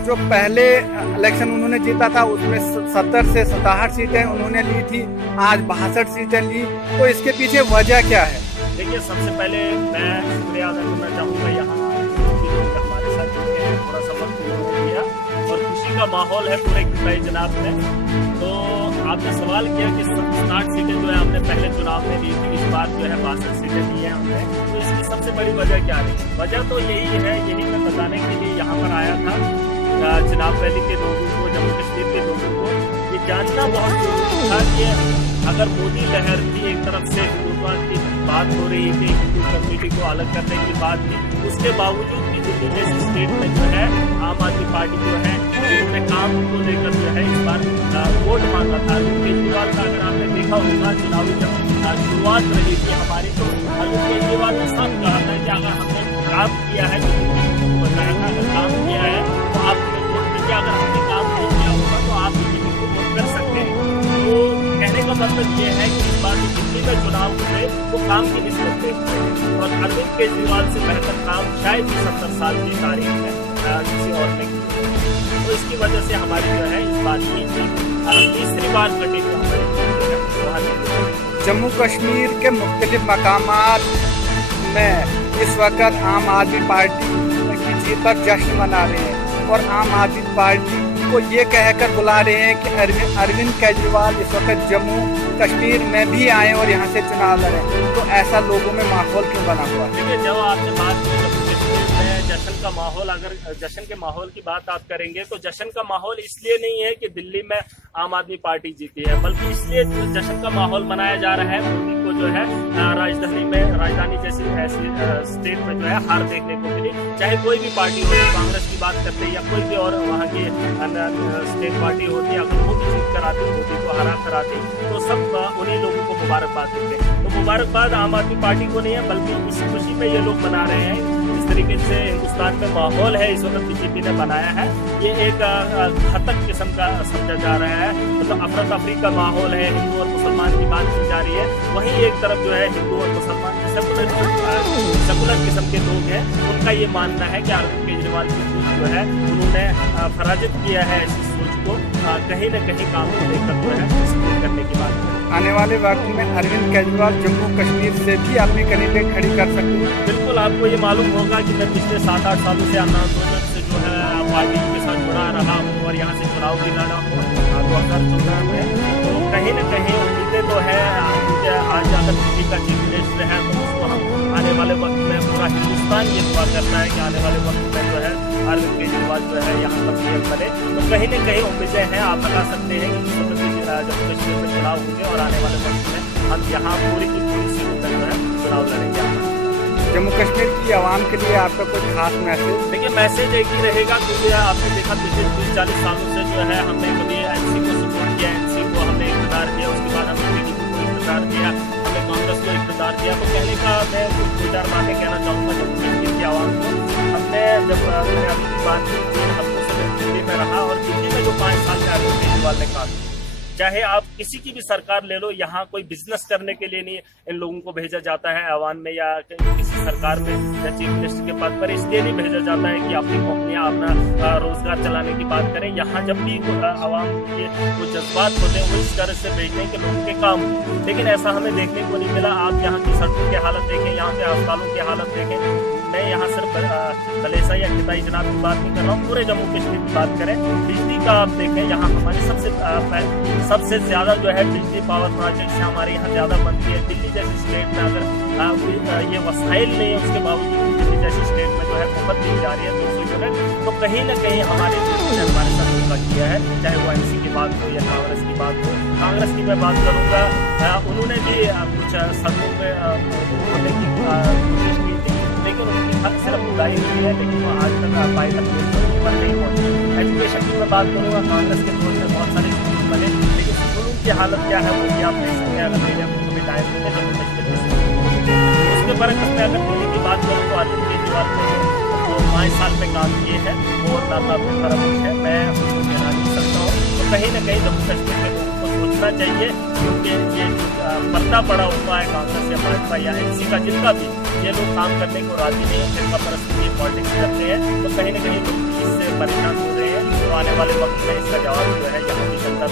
जो पहले इलेक्शन उन्होंने जीता था उसमें 70 से 67 सीटें उन्होंने ली थी, आज 62 सीटें ली, तो इसके पीछे वजह क्या है? देखिए, सबसे पहले मैं शुक्रिया अदा करना चाहूँगा यहाँ लोग हमारे साथ जुड़े हैं, थोड़ा सा वक्त हो गया और खुशी का माहौल है पूरे भाई जनाब में। तो आपने सवाल किया कि 60 सीटें जो है हमने पहले चुनाव में ली थी, इस बार जो है 62 सीटें ली हैं हमने। तो इसकी सबसे बड़ी वजह क्या है? वजह तो यही है, यही मैं बताने के लिए यहाँ पर आया था चिनाब वैली के लोगों को, जम्मू कश्मीर के लोगों को ये जानना बहुत जरूरी था कि अगर मोदी लहर की एक तरफ से हिंदुत्व की बात हो रही है कि हिंदू कम्युनिटी को अलग करने की बात थी, उसके बावजूद भी दिल्ली जैसे स्टेट में जो है आम आदमी पार्टी जो है उन्होंने काम को लेकर जो है इस बार वोट मांगा था। अरविंद केजरीवाल का अगर आपने देखा होगा चुनावी जब शुरुआत रही थी हमारी, तो अरविंद केजरीवाल ने साफ कहा था कि अगर हमने काम किया है, बताया था अगर काम किया है तो आप हमें वोट दीजिए, अगर हमने काम नहीं किया होगा तो आप बीजेपी को वोट कर सकते हैं। तो कहने का मतलब ये है कि इस बार दिल्ली में चुनाव हुए वो काम की निस्बत थे और अरविंद केजरीवाल से बेहतर काम शायद ही 70 साल की तारीख में किसी और ने किया। तो इसकी वजह से हमारी जो है इस बार की तीसरी बार कटी हुई। जम्मू कश्मीर के मुख्तलिफ मकामात में इस वक्त आम आदमी पार्टी की जीत पर जश्न मना रहे हैं और आम आदमी पार्टी को ये कहकर बुला रहे हैं कि अरविंद केजरीवाल इस वक्त जम्मू कश्मीर में भी आए और यहाँ से चुनाव लड़ें। तो ऐसा लोगों में माहौल क्यों बना हुआ है? देखिए, जब आपने बात की जम्मू कश्मीर में जश्न का माहौल, अगर जश्न के माहौल की बात आप करेंगे तो जश्न का माहौल इसलिए नहीं है कि दिल्ली में आम आदमी पार्टी जीती है, बल्कि इसलिए जश्न का माहौल मनाया जा रहा है मोदी को जो है राजधानी जैसी ऐसी स्टेट में जो है हार देखने को मिली। चाहे कोई भी पार्टी हो, कांग्रेस की बात करते हैं या कोई भी और वहाँ की स्टेट पार्टी होती है, अगर वो भी जीत कर आती, मोदी को हरा कर आती, तो सब उन्हीं लोगों को मुबारकबाद देते हैं। तो मुबारकबाद आम आदमी पार्टी को नहीं है, बल्कि इस खुशी में ये लोग मना रहे हैं। जिस तरीके से हिंदुस्तान में माहौल है इस वक्त बीजेपी ने बनाया है, ये एक घातक किस्म का समझा जा रहा है। मतलब अफरा तफरी का माहौल है, हिंदू और मुसलमान की बात की जा रही है, वहीं एक तरफ जो है हिंदू और मुसलमान सेकुलर किस्म के लोग हैं, उनका ये मानना है कि अरविंद केजरीवाल की सोच जो है उन्होंने पराजित किया है इस सोच को, कहीं न कहीं काम को लेकर जो है सक्रिय करने की बात है। आने वाले वक्त में अरविंद केजरीवाल जम्मू कश्मीर से भी अपनी कैंडिडेट खड़ी कर सकते हैं? बिल्कुल, आपको ये मालूम होगा कि मैं पिछले 7-8 सालों से आंदोलन से जो है पार्टी के साथ जुड़ा रहा हूँ और यहाँ से चुनाव भी लड़ा हूँ 2014 में। तो कहीं न कहीं उम्मीदें तो है, आज अगर दिल्ली का चीफ मिनिस्टर है तो उसको हम आने वाले वक्त में पूरा हिंदुस्तान ये दुआ करता है कि आने वाले वक्त में जो है अरविंद केजरीवाल जो है यहाँ पर पीएम बने। तो कहीं न कहीं उम्मीदें हैं, आप लगा सकते हैं कि जम्मू कश्मीर में चुनाव होंगे और आने वाले वक्त में हम यहाँ पूरी की पूरी सीटों पर जो है चुनाव लड़ेंगे। जम्मू कश्मीर की आवाम के लिए आपका कोई खास मैसेज? देखिए, मैसेज एक ही रहेगा, क्योंकि आपने देखा पिछले 30-40 सालों से जो है हमने कभी एनसी को सपोर्ट किया, एनसी को हमने इक़्तिदार दिया, उसके बाद हमने बीजेपी को इक़्तिदार दिया, हमने कांग्रेस को इक़्तिदार दिया। तो कहने का मैं कुछ 2-4 बातें कहना चाहूँगा जम्मू कश्मीर की आवाम को। हमने जब अभी की बात की 3 हफ्तों से दिल्ली में रहा और दिल्ली में जो 5 साल में अरविंद केजरीवाल ने काम, चाहे आप किसी की भी सरकार ले लो, यहाँ कोई बिजनेस करने के लिए नहीं इन लोगों को भेजा जाता है अवान में या किसी सरकार में या चीफ मिनिस्टर के पद पर, इसलिए नहीं भेजा जाता है कि अपनी कंपनियां अपना रोजगार चलाने की बात करें। यहाँ जब भी आवाम के वो जज्बात होते हैं वो इस तरह से भेजते हैं कि लोगों के काम, लेकिन ऐसा हमें देखने को नहीं मिला। आप यहाँ की सड़कों की हालत देखें, यहाँ के अस्पतालों की हालत देखें। मैं यहाँ सिर्फ कलेसा या किताई जनाब की बात नहीं कर रहा हूँ, पूरे जम्मू कश्मीर की बात करें, बिजली का आप देखें, यहाँ हमारी सबसे ज्यादा जो है बिजली पावर प्रोजेक्ट से हमारे यहाँ ज्यादा बनती है। दिल्ली जैसी स्टेट में अगर ये वसाइल नहीं है, उसके बावजूद दिल्ली जैसी स्टेट में जो है मुफ्त दी जा रही है 200 यूनिट, तो कहीं न कहीं हमारे हमारे साथ धोखा किया है, चाहे वो एनसी की बात हो या कांग्रेस की बात हो। कांग्रेस की मैं बात करूँगा, उन्होंने भी कुछ सदनों में होने की कोशिश की थी, लेकिन उनकी सिर्फ खुदाई हुई है, लेकिन वो आज तक पाई तक पर नहीं पहुँची। एजुकेशन की मैं बात करूँगा, कांग्रेस के दौर में बहुत सारे स्कूल बने, लेकिन स्कूलों की हालत क्या है वो भी आप देख सकते हैं। अगर मीडिया को भी टाइम देते जम्मू कश्मीर में उसके बरकस में अगर दिल्ली की बात करूँ तो अरविंद केजरीवाल ने जो 5 साल में काम किए हैं वो नाकाबिल तरफ है, मैं उसको कहना नहीं सकता हूँ। तो कहीं न कहीं जम्मू कश्मीर के लोगों को सोचना करना चाहिए, क्योंकि ये पर्दा पड़ा हुआ है कांग्रेस या भाजपा या एनसी का, जिनका भी ये लोग काम करने को राजी नहीं है, फिर परस्पर ये पॉलिटिक्स करते हैं, तो कहीं ना कहीं लोग इससे परेशान हो रहे हैं। तो आने वाले वक्त में इसका जवाब जो है यहाँ की जनता